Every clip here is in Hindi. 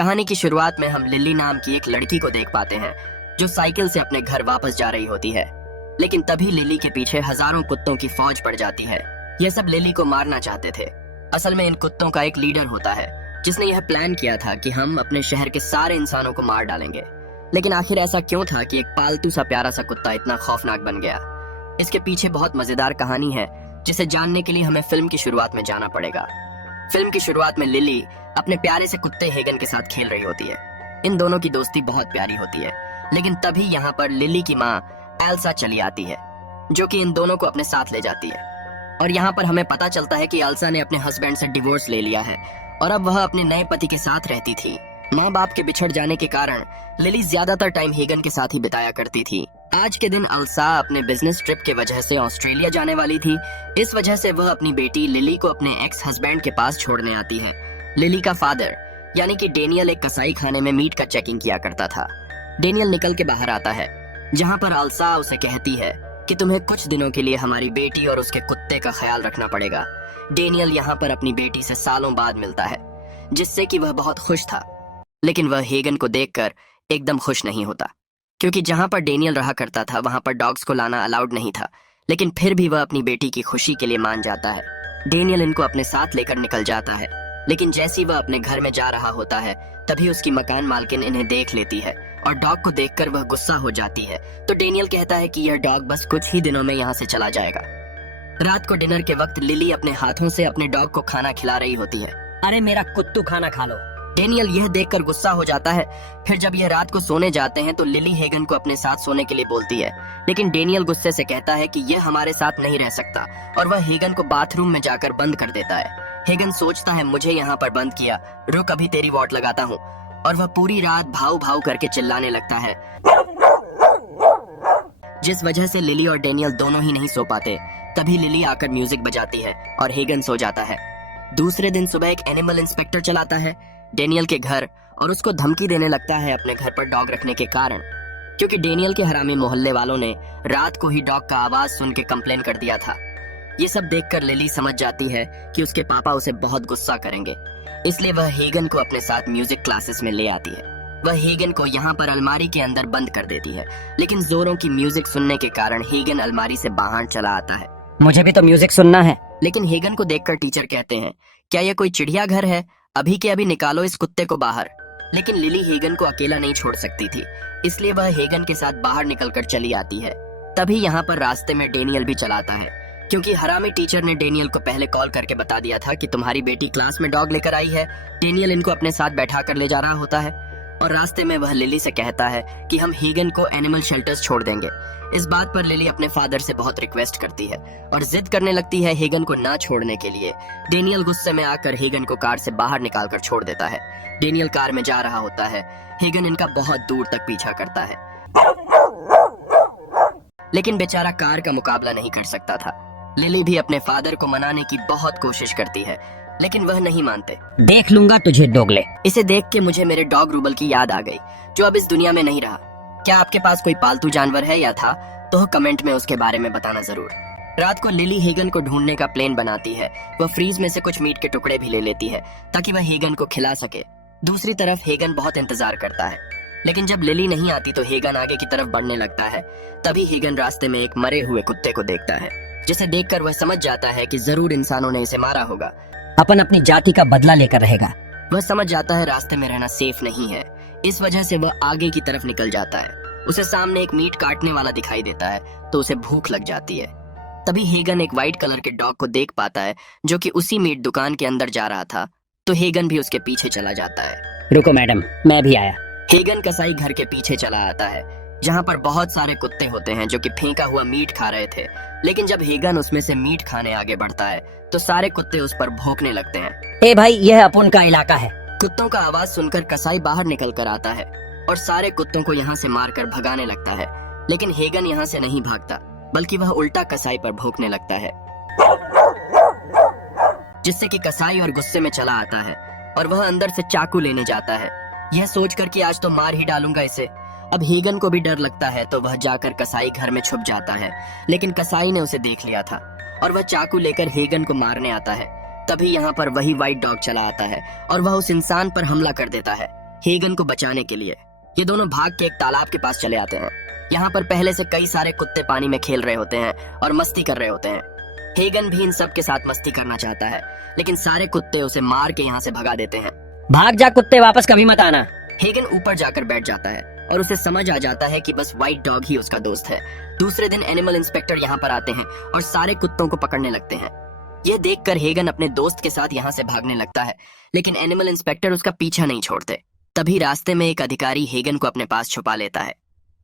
कहानी की शुरुआत में हम लिली नाम की एक लड़की को देख पाते हैं जो साइकिल से अपने घर वापस जा रही होती है। लेकिन तभी लिली के पीछे हजारों कुत्तों की फौज पड़ जाती है। ये सब लिली को मारना चाहते थे। असल में इन कुत्तों का एक लीडर होता है जिसने यह प्लान किया था कि हम अपने शहर के सारे इंसानों को मार डालेंगे। लेकिन आखिर ऐसा क्यों था कि एक पालतू सा प्यारा सा कुत्ता इतना खौफनाक बन गया? इसके पीछे बहुत मजेदार कहानी है जिसे जानने के लिए हमें फिल्म की शुरुआत में जाना पड़ेगा। फिल्म की शुरुआत में लिली अपने प्यारे से कुत्ते हेगन के साथ खेल रही होती है। इन दोनों की दोस्ती बहुत प्यारी होती है। लेकिन तभी यहाँ पर लिली की माँ एल्सा चली आती है जो कि इन दोनों को अपने साथ ले जाती है। और यहाँ पर हमें पता चलता है कि एल्सा ने अपने हस्बैंड से डिवोर्स ले लिया है और अब वह अपने नए पति के साथ रहती थी। माँ बाप के बिछड़ जाने के कारण लिली ज्यादातर टाइम हेगन के साथ ही बिताया करती थी। आज के दिन एल्सा अपने बिजनेस ट्रिप के वजह से ऑस्ट्रेलिया जाने वाली थी। इस वजह से वह अपनी बेटी लिली को अपने एक्स हस्बैंड के पास छोड़ने आती है। लिली का फादर यानी कि डेनियल एक कसाई खाने में मीट का चेकिंग किया करता था। डेनियल निकल के बाहर आता है जहाँ पर एल्सा उसे कहती है कि तुम्हें कुछ दिनों के लिए हमारी बेटी और उसके कुत्ते का ख्याल रखना पड़ेगा। डेनियल यहाँ पर अपनी बेटी से सालों बाद मिलता है जिससे कि वह बहुत खुश था। लेकिन वह हेगन को देखकर एकदम खुश नहीं होता क्योंकि जहां पर डेनियल रहा करता था वहां पर डॉग्स को लाना अलाउड नहीं था। लेकिन फिर भी वह अपनी बेटी की खुशी के लिए मान जाता है। डेनियल इनको अपने साथ लेकर निकल जाता है। लेकिन जैसे ही वह अपने घर में जा रहा होता है तभी उसकी मकान मालकिन इन्हें देख लेती है और डॉग को देखकर वह गुस्सा हो जाती है। तो डेनियल कहता है कि यह डॉग बस कुछ ही दिनों में यहाँ से चला जाएगा। रात को डिनर के वक्त लिली अपने हाथों से अपने डॉग को खाना खिला रही होती है। अरे मेरा कुत्तू खाना खा लो। डेनियल यह देखकर गुस्सा हो जाता है। फिर जब यह रात को सोने जाते हैं तो लिली हेगन को अपने साथ सोने के लिए बोलती है। लेकिन डेनियल गुस्से से कहता है कि यह हमारे साथ नहीं रह सकता और वह हेगन को बाथरूम में जाकर बंद कर देता है। हेगन सोचता है मुझे यहाँ पर बंद किया, रुक अभी तेरी वॉट लगाता हूँ। और वह पूरी रात भाव भाव करके चिल्लाने लगता है जिस वजह से लिली और डेनियल दोनों ही नहीं सो पाते। तभी लिली आकर म्यूजिक बजाती है और हेगन सो जाता है। दूसरे दिन सुबह एक एनिमल इंस्पेक्टर चलाता है डेनियल के घर और उसको धमकी देने लगता है अपने घर पर डॉग रखने के कारण, क्योंकि डेनियल के हरामी मोहल्ले वालों ने रात को ही डॉग का आवाज सुन के कंप्लेन कर दिया था। ये सब देखकर लिली समझ जाती है कि उसके पापा उसे बहुत गुस्सा करेंगे। इसलिए वह हेगन को अपने साथ म्यूजिक क्लासेस में ले आती है। वह हेगन को यहाँ पर अलमारी के अंदर बंद कर देती है। लेकिन जोरों की म्यूजिक सुनने के कारण हेगन अलमारी से बाहर चला आता है। मुझे भी तो म्यूजिक सुनना है। लेकिन हेगन को देखकर टीचर कहते हैं क्या यह कोई चिड़ियाघर है? अभी के अभी निकालो इस कुत्ते को बाहर। लेकिन लिली हेगन को अकेला नहीं छोड़ सकती थी, इसलिए वह हेगन के साथ बाहर निकलकर चली आती है। तभी यहाँ पर रास्ते में डेनियल भी चलाता है क्योंकि हरामी टीचर ने डेनियल को पहले कॉल करके बता दिया था कि तुम्हारी बेटी क्लास में डॉग लेकर आई है। डेनियल इनको अपने साथ बैठा कर ले जा रहा होता है और रास्ते में वह लिली से कहता है कि हम हेगन को एनिमल शेल्टर्स छोड़ देंगे। इस बात पर लिली अपने फादर से बहुत रिक्वेस्ट करती है और जिद करने लगती है हेगन को ना छोड़ने के लिए। डेनियल गुस्से में आकर हेगन को कार से बाहर निकालकर छोड़ देता है। डेनियल कार में जा रहा होता है। हेगन इनका बहुत दूर तक पीछा करता है लेकिन बेचारा कार का मुकाबला नहीं कर सकता था। लिली भी अपने फादर को मनाने की बहुत कोशिश करती है लेकिन वह नहीं मानते। देख लूंगा तुझे दोगले। इसे देख के मुझे मेरे डॉग रूबल की याद आ गई जो अब इस दुनिया में नहीं रहा। क्या आपके पास कोई पालतू जानवर है या था तो कमेंट में उसके बारे में बताना जरूर। रात को लिली हेगन को ढूंढने का प्लान बनाती है। वह फ्रीज में से कुछ मीट के टुकड़े भी ले लेती है ताकि वह हेगन को खिला सके। दूसरी तरफ हेगन बहुत इंतजार करता है लेकिन जब लिली नहीं आती तो हेगन आगे की तरफ बढ़ने लगता है। तभी हेगन रास्ते में एक मरे हुए कुत्ते को देखता है जिसे देखकर वह समझ जाता है कि जरूर इंसानों ने इसे मारा होगा। अपन अपनी जाति का बदला लेकर रहेगा। वह समझ जाता है रास्ते में रहना सेफ नहीं है। इस वजह से वह आगे की तरफ निकल जाता है। उसे सामने एक मीट काटने वाला दिखाई देता है तो उसे भूख लग जाती है। तभी हेगन एक व्हाइट कलर के डॉग को देख पाता है जो कि उसी मीट दुकान के अंदर जा रहा था। तो हेगन भी उसके पीछे चला जाता है। रुको मैडम, मैं भी आया। हेगन कसाई घर के पीछे चला आता है जहाँ पर बहुत सारे कुत्ते होते हैं जो कि फेंका हुआ मीट खा रहे थे। लेकिन जब हेगन उसमें से मीट खाने आगे बढ़ता है तो सारे कुत्ते उस पर भौंकने लगते हैं। ए भाई, यह अपन का इलाका है। कुत्तों का आवाज सुनकर कसाई बाहर निकल कर आता है और सारे कुत्तों को यहाँ से मारकर भगाने लगता है। लेकिन हेगन यहाँ से नहीं भागता बल्कि वह उल्टा कसाई पर भौंकने लगता है जिससे कि कसाई और गुस्से में चला आता है और वह अंदर से चाकू लेने जाता है यह सोचकर कि आज तो मार ही डालूंगा इसे। अब हेगन को भी डर लगता है तो वह जाकर कसाई घर में छुप जाता है। लेकिन कसाई ने उसे देख लिया था और वह चाकू लेकर हेगन को मारने आता है। तभी यहाँ पर वही व्हाइट डॉग चला आता है और वह उस इंसान पर हमला कर देता है। हेगन को बचाने के लिए। ये दोनों भाग के एक तालाब के पास चले आते हैं। यहाँ पर पहले से कई सारे कुत्ते पानी में खेल रहे होते हैं और मस्ती कर रहे होते हैं। हेगन भी इन सब के साथ मस्ती करना चाहता है, लेकिन सारे कुत्ते उसे मार के यहाँ से भगा देते हैं। भाग जा कुत्ते, वापस कभी मत आना। हेगन ऊपर जाकर बैठ जाता है और उसे समझ आ जाता है कि बस व्हाइट डॉग ही उसका दोस्त है। दूसरे दिन एनिमल इंस्पेक्टर यहाँ पर आते हैं और सारे कुत्तों को पकड़ने लगते हैं। यह देखकर हेगन अपने दोस्त के साथ यहाँ से भागने लगता है, लेकिन एनिमल इंस्पेक्टर उसका पीछा नहीं छोड़ते। तभी रास्ते में एक अधिकारी हेगन को अपने पास छुपा लेता है।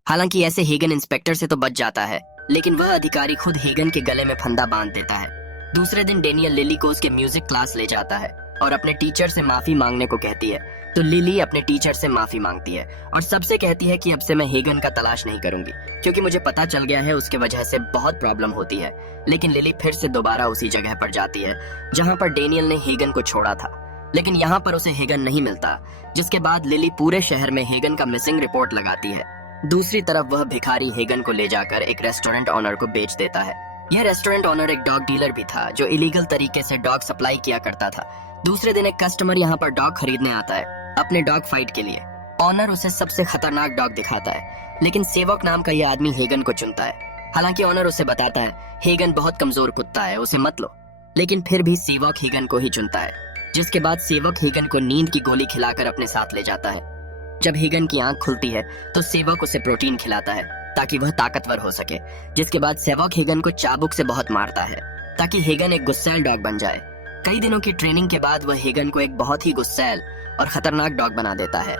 हालांकि ऐसे हेगन इंस्पेक्टर से तो बच जाता है, लेकिन वह अधिकारी खुद हेगन के गले में फंदा बांध देता है। दूसरे दिन डेनियल लिली को उसके म्यूजिक क्लास ले जाता है और अपने टीचर से माफी मांगने को कहती है। तो लिली अपने टीचर से माफी मांगती है और सबसे कहती है कि अब से मैं हेगन का तलाश नहीं करूंगी, क्योंकि मुझे पता चल गया है उसके वजह से बहुत प्रॉब्लम होती है। लेकिन लिली फिर से दोबारा उसी जगह पर जाती है जहां पर डेनियल ने हेगन को छोड़ा था, लेकिन यहाँ पर उसे हेगन नहीं मिलता, जिसके बाद लिली पूरे शहर में हेगन का मिसिंग रिपोर्ट लगाती है। दूसरी तरफ वह भिखारी हेगन को ले जाकर एक रेस्टोरेंट ऑनर को बेच देता है। यह रेस्टोरेंट ऑनर एक डॉग डीलर भी था जो इलीगल तरीके से डॉग सप्लाई किया करता था। दूसरे दिन एक कस्टमर यहाँ पर डॉग खरीदने आता है अपने डॉग फाइट के लिए। ऑनर उसे सबसे खतरनाक डॉग दिखाता है, लेकिन सेवक नाम का यह आदमी हेगन को चुनता है। हालांकि ऑनर उसे बताता है हेगन बहुत कमजोर कुत्ता है, उसे मत लो, लेकिन फिर भी सेवक हेगन को ही चुनता है। जिसके बाद सेवक हेगन को नींद की गोली खिलाकर अपने साथ ले जाता है। जब हेगन की आंख खुलती है तो सेवक उसे प्रोटीन खिलाता है ताकि वह ताकतवर हो सके। जिसके बाद सेवक हेगन को चाबुक से बहुत मारता है ताकि हेगन एक गुस्सैल डॉग बन जाए। कई दिनों की ट्रेनिंग के बाद वह हेगन को एक बहुत ही गुस्सैल और खतरनाक डॉग बना देता है।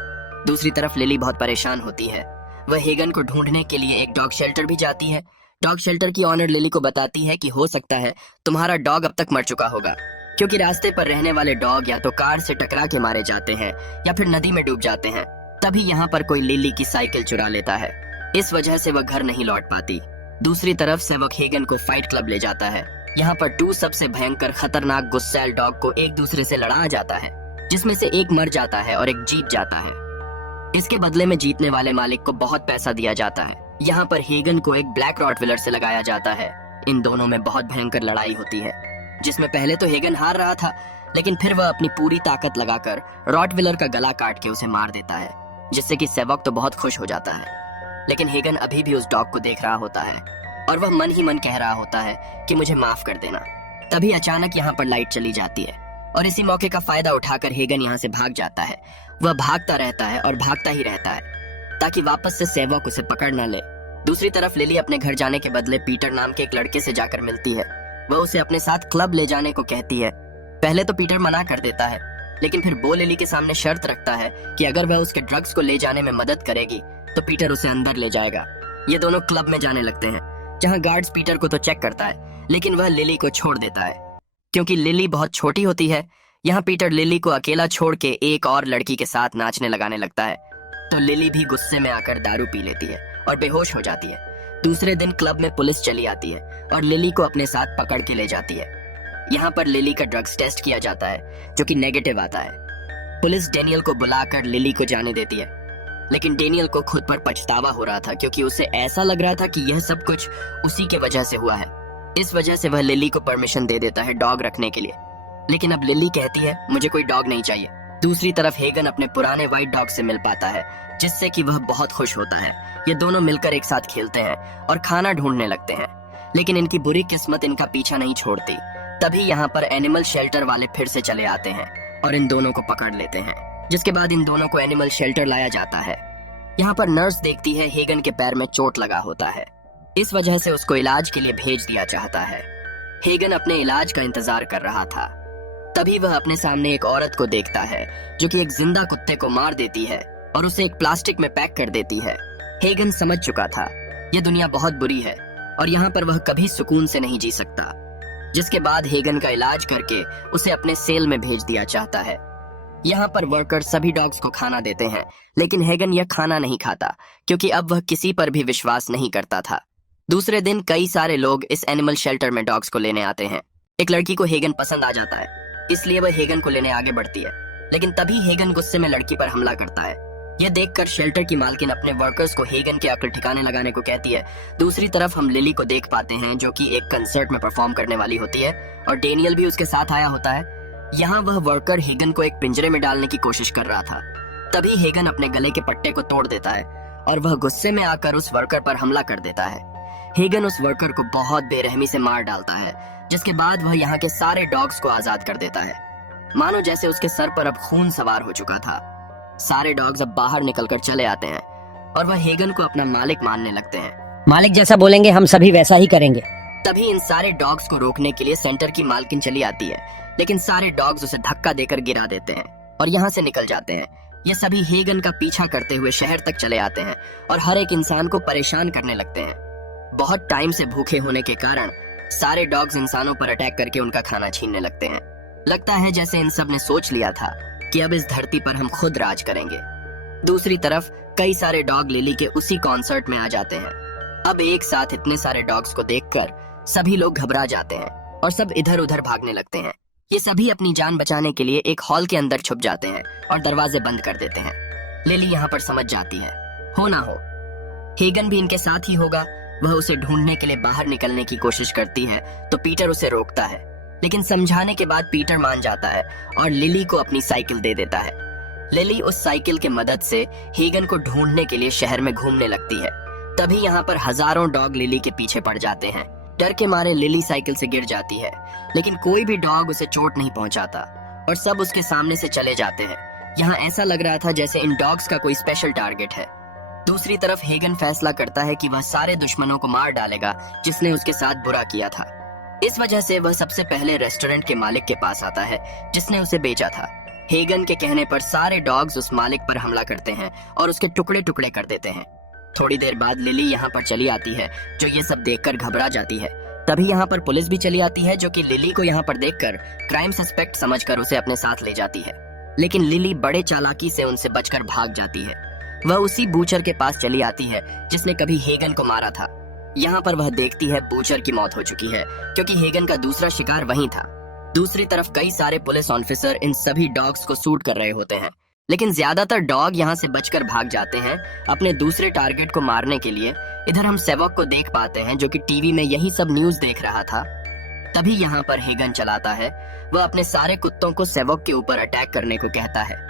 दूसरी तरफ लिली बहुत परेशान होती है। वह हेगन को ढूंढने के लिए एक डॉग शेल्टर भी जाती है। डॉग शेल्टर की ऑनर लिली को बताती है कि हो सकता है तुम्हारा डॉग अब तक मर चुका होगा, क्योंकि रास्ते पर रहने वाले डॉग या तो कार से टकरा के मारे जाते हैं या फिर नदी में डूब जाते हैं। तभी यहाँ पर कोई लिली की साइकिल चुरा लेता है, इस वजह से वह घर नहीं लौट पाती। दूसरी तरफ सेवक हेगन को फाइट क्लब ले जाता है। यहाँ पर 2 सबसे भयंकर खतरनाक गुस्सैल डॉग को एक दूसरे से लड़ा जाता है, जिसमें से एक मर जाता है और एक जीत जाता है। इसके बदले में जीतने वाले मालिक को बहुत पैसा दिया जाता है। यहाँ पर हेगन को एक ब्लैक रॉटविलर से लगाया जाता है। इन दोनों में बहुत भयंकर लड़ाई होती है, जिसमें पहले तो हेगन हार रहा था, लेकिन फिर वह अपनी पूरी ताकत लगाकर रॉटविलर का गला काट के उसे मार देता है, जिससे कि सेवक तो बहुत खुश हो जाता है। लेकिन हेगन अभी भी उस डॉग को देख रहा होता है और वह मन ही मन कह रहा होता है कि मुझे माफ कर देना। तभी अचानक यहाँ पर लाइट चली जाती है और इसी मौके का फायदा उठाकर हेगन यहाँ से भाग जाता है। वह भागता रहता है और भागता ही रहता है ताकि वापस से सेवक उसे पकड़ न ले। दूसरी तरफ लिली अपने घर जाने के बदले पीटर नाम के एक लड़के से जाकर मिलती है। वह उसे अपने साथ क्लब ले जाने को कहती है। पहले तो पीटर मना कर देता है, लेकिन फिर वो लिली के सामने शर्त रखता है कि अगर वह उसके ड्रग्स को ले जाने में मदद करेगी तो पीटर उसे अंदर ले जाएगा। ये दोनों क्लब में जाने लगते हैं, जहां गार्ड्स पीटर को तो चेक करता है, लेकिन वह लिली को छोड़ देता है क्योंकि लिली बहुत छोटी होती है। यहाँ पीटर लिली को अकेला छोड़ के एक और लड़की के साथ नाचने लगाने लगता है, तो लिली भी गुस्से में आकर दारू पी लेती है और बेहोश हो जाती है। दूसरे दिन क्लब में पुलिस चली आती है और लिली को अपने साथ पकड़ के ले जाती है। यहाँ पर लिली का ड्रग्स टेस्ट किया जाता है, जो कि नेगेटिव आता है। पुलिस डेनियल को बुलाकर लिली को जाने देती है, लेकिन डेनियल को खुद पर पछतावा हो रहा था क्योंकि उसे ऐसा लग रहा था कि यह सब कुछ उसी के वजह से हुआ है। इस वजह से वह लिली को परमिशन दे देता है डॉग रखने के लिए, लेकिन अब लिली कहती है मुझे कोई डॉग नहीं चाहिए। दूसरी तरफ हेगन अपने पुराने व्हाइट डॉग से मिल पाता है, जिससे कि वह बहुत खुश होता है। ये दोनों मिलकर एक साथ खेलते हैं और खाना ढूंढने लगते हैं, लेकिन इनकी बुरी किस्मत इनका पीछा नहीं छोड़ती। तभी यहाँ पर एनिमल शेल्टर वाले फिर से चले आते हैं और इन दोनों को पकड़ लेते हैं, जिसके बाद इन दोनों को एनिमल शेल्टर लाया जाता है। यहाँ पर नर्स देखती है हेगन के पैर में चोट लगा होता है, इस वजह से उसको इलाज के लिए भेज दिया चाहता है। हेगन अपने इलाज का इंतजार कर रहा था। तभी वह अपने सामने एक औरत को देखता है जो कि एक जिंदा कुत्ते को मार देती है और उसे एक प्लास्टिक में पैक कर देती है। हेगन समझ चुका था ये दुनिया बहुत बुरी है और यहाँ पर वह कभी सुकून से नहीं जी सकता, जिसके बाद हेगन का इलाज करके उसे अपने सेल में भेज दिया चाहता है। यहाँ पर वर्कर सभी डॉग्स को खाना देते हैं, लेकिन हेगन यह खाना नहीं खाता क्योंकि अब वह किसी पर भी विश्वास नहीं करता था। दूसरे दिन कई सारे लोग इस एनिमल शेल्टर में डॉग्स को लेने आते हैं। एक लड़की को हेगन पसंद आ जाता है, इसलिए वह हेगन को लेने आगे बढ़ती है, लेकिन तभी हेगन गुस्से में लड़की पर हमला करता है। यह देखकर शेल्टर की मालकिन अपने वर्कर्स को हेगन के अकल ठिकाने लगाने को कहती है। दूसरी तरफ हम लिली को देख पाते हैं जो कि एक कंसर्ट में परफॉर्म करने वाली होती है और डेनियल भी उसके साथ आया होता है। यहाँ वह वर्कर हेगन को एक पिंजरे में डालने की कोशिश कर रहा था, तभी हेगन अपने गले के पट्टे को तोड़ देता है और वह गुस्से में आकर उस वर्कर पर हमला कर देता है। हेगन उस वर्कर को बहुत बेरहमी से मार डालता है, जिसके बाद वह यहाँ के सारे डॉग्स को आजाद कर देता है, मानो जैसे उसके सर पर अब खून सवार हो चुका था। सारे डॉग्स अब बाहर निकलकर चले आते हैं और वह हेगन को अपना मालिक मानने लगते हैं। मालिक जैसा बोलेंगे हम सभी वैसा ही करेंगे। तभी इन सारे डॉग्स को रोकने के लिए सेंटर की मालकिन चली आती है, लेकिन सारे डॉग्स उसे धक्का देकर गिरा देते हैं और यहाँ से निकल जाते हैं। ये सभी हेगन का पीछा करते हुए शहर तक चले आते हैं और हर एक इंसान को परेशान करने लगते हैं। बहुत टाइम से भूखे होने के कारण सारे डॉग्स इंसानों पर अटैक करके उनका खाना छीनने लगते हैं। लगता है जैसे इन सब ने सोच लिया था कि अब इस धरती पर हम खुद राज करेंगे। दूसरी तरफ कई सारे डॉग लिली के उसी कॉन्सर्ट में आ जाते हैं। अब एक साथ इतने सारे डॉग्स को देखकर सभी लोग घबरा जाते हैं और सब इधर उधर भागने लगते हैं। ये सभी अपनी जान बचाने के लिए एक हॉल के अंदर छुप जाते हैं और दरवाजे बंद कर देते हैं। लिली यहाँ पर समझ जाती है, हो ना हो हेगन भी इनके साथ ही होगा। वह उसे ढूंढने के लिए बाहर निकलने की कोशिश करती है तो पीटर उसे रोकता है, लेकिन समझाने के बाद पीटर मान जाता है और लिली को अपनी साइकिल दे देता है। लिली उस साइकिल की मदद से हेगन को ढूंढने के लिए शहर में घूमने लगती है। तभी यहाँ पर हजारों डॉग लिली के पीछे पड़ जाते हैं। डर के मारे लिली साइकिल से गिर जाती है, लेकिन कोई भी डॉग उसे चोट नहीं पहुंचाता और सब उसके सामने से चले जाते हैं। यहाँ ऐसा लग रहा था जैसे इन डॉग्स का कोई स्पेशल टारगेट है। दूसरी तरफ हेगन फैसला करता है कि वह सारे दुश्मनों को मार डालेगा जिसने उसके साथ बुरा किया था। इस वजह से वह सबसे पहले रेस्टोरेंट के मालिक के पास आता है जिसने उसे बेचा था। हेगन के कहने पर सारे डॉग्स उस मालिक पर हमला करते हैं और उसके टुकड़े टुकड़े कर देते हैं। थोड़ी देर बाद लिली यहाँ पर चली आती है, जो ये सब देखकर घबरा जाती है। तभी यहाँ पर पुलिस भी चली आती है, जो कि लिली को यहाँ पर देखकर क्राइम सस्पेक्ट समझकर उसे अपने साथ ले जाती है। लेकिन लिली बड़े चालाकी से उनसे बचकर भाग जाती है। वह उसी बूचर के पास चली आती है जिसने कभी हेगन को मारा था। यहाँ पर वह देखती है बूचर की मौत हो चुकी है, क्योंकि हेगन का दूसरा शिकार वहीं था। दूसरी तरफ कई सारे पुलिस ऑफिसर इन सभी डॉग्स को शूट कर रहे होते हैं, लेकिन ज्यादातर डॉग यहाँ से बचकर भाग जाते हैं अपने दूसरे टारगेट को मारने के लिए। इधर हम सेवक को देख पाते हैं, जो कि टीवी में यही सब न्यूज देख रहा था। तभी यहाँ पर हेगन चलाता है। वह अपने सारे कुत्तों को सेवक के ऊपर अटैक करने को कहता है।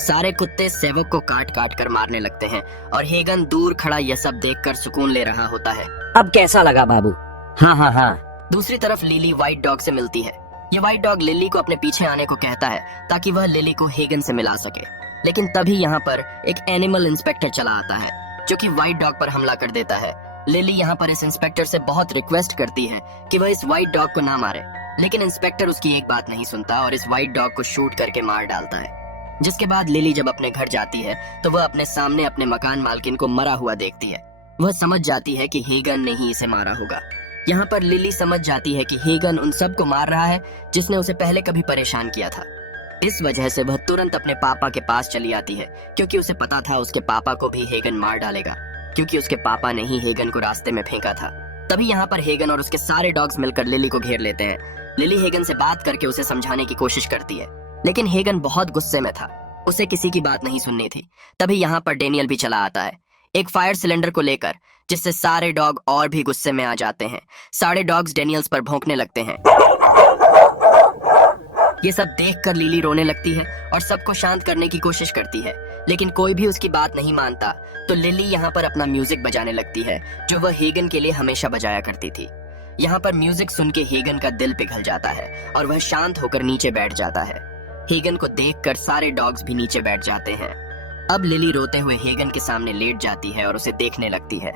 सारे कुत्ते सेवक को काट काट कर मारने लगते हैं और हेगन दूर खड़ा यह सब देखकर सुकून ले रहा होता है। अब कैसा लगा बाबू? हाँ। दूसरी तरफ लिली व्हाइट डॉग से मिलती है। ये व्हाइट डॉग लिली को अपने पीछे आने को कहता है ताकि वह लिली को हेगन से मिला सके। लेकिन तभी यहाँ पर एक एनिमल इंस्पेक्टर चला आता है, जो कि व्हाइट डॉग पर हमला कर देता है। लिली यहाँ पर इस इंस्पेक्टर से बहुत रिक्वेस्ट करती है कि वह इस व्हाइट डॉग को ना मारे, लेकिन इंस्पेक्टर उसकी एक बात नहीं सुनता और इस व्हाइट डॉग को शूट करके मार डालता है। जिसके बाद लिली जब अपने घर जाती है तो वह अपने सामने अपने मकान मालकिन को मरा हुआ देखती है। वह समझ जाती है कि हेगन ने ही इसे मारा होगा। यहाँ पर लिली समझ जाती है कि हेगन उन सब को मार रहा है जिसने उसे पहले कभी परेशान किया था। इस वजह से वह तुरंत अपने पापा के पास चली आती है, क्योंकि उसे पता था उसके पापा को भी हेगन मार डालेगा, क्योंकि उसके पापा ने ही हेगन को रास्ते में फेंका था। तभी यहाँ पर हेगन और उसके सारे डॉग्स मिलकर लिली को घेर लेते हैं। लिली हेगन से बात करके उसे समझाने की कोशिश करती है, लेकिन हेगन बहुत गुस्से में था, उसे किसी की बात नहीं सुननी थी। तभी यहाँ पर डेनियल भी चला आता है एक फायर सिलेंडर को लेकर, जिससे सारे डॉग और भी गुस्से में आ जाते हैं। सारे डॉग्स डेनियल्स पर भौंकने लगते हैं। ये सब देखकर लिली रोने लगती है और सबको शांत करने की कोशिश करती है, लेकिन कोई भी उसकी बात नहीं मानता। तो लिली यहाँ पर अपना म्यूजिक बजाने लगती है, जो वह हेगन के लिए हमेशा बजाया करती थी। यहाँ पर म्यूजिक सुन के हेगन का दिल पिघल जाता है और वह शांत होकर नीचे बैठ जाता है। हेगन को देखकर सारे डॉग्स भी नीचे बैठ जाते हैं। अब लिली रोते हुए हेगन के सामने लेट जाती है और उसे देखने लगती है।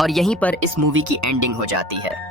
और यहीं पर इस मूवी की एंडिंग हो जाती है।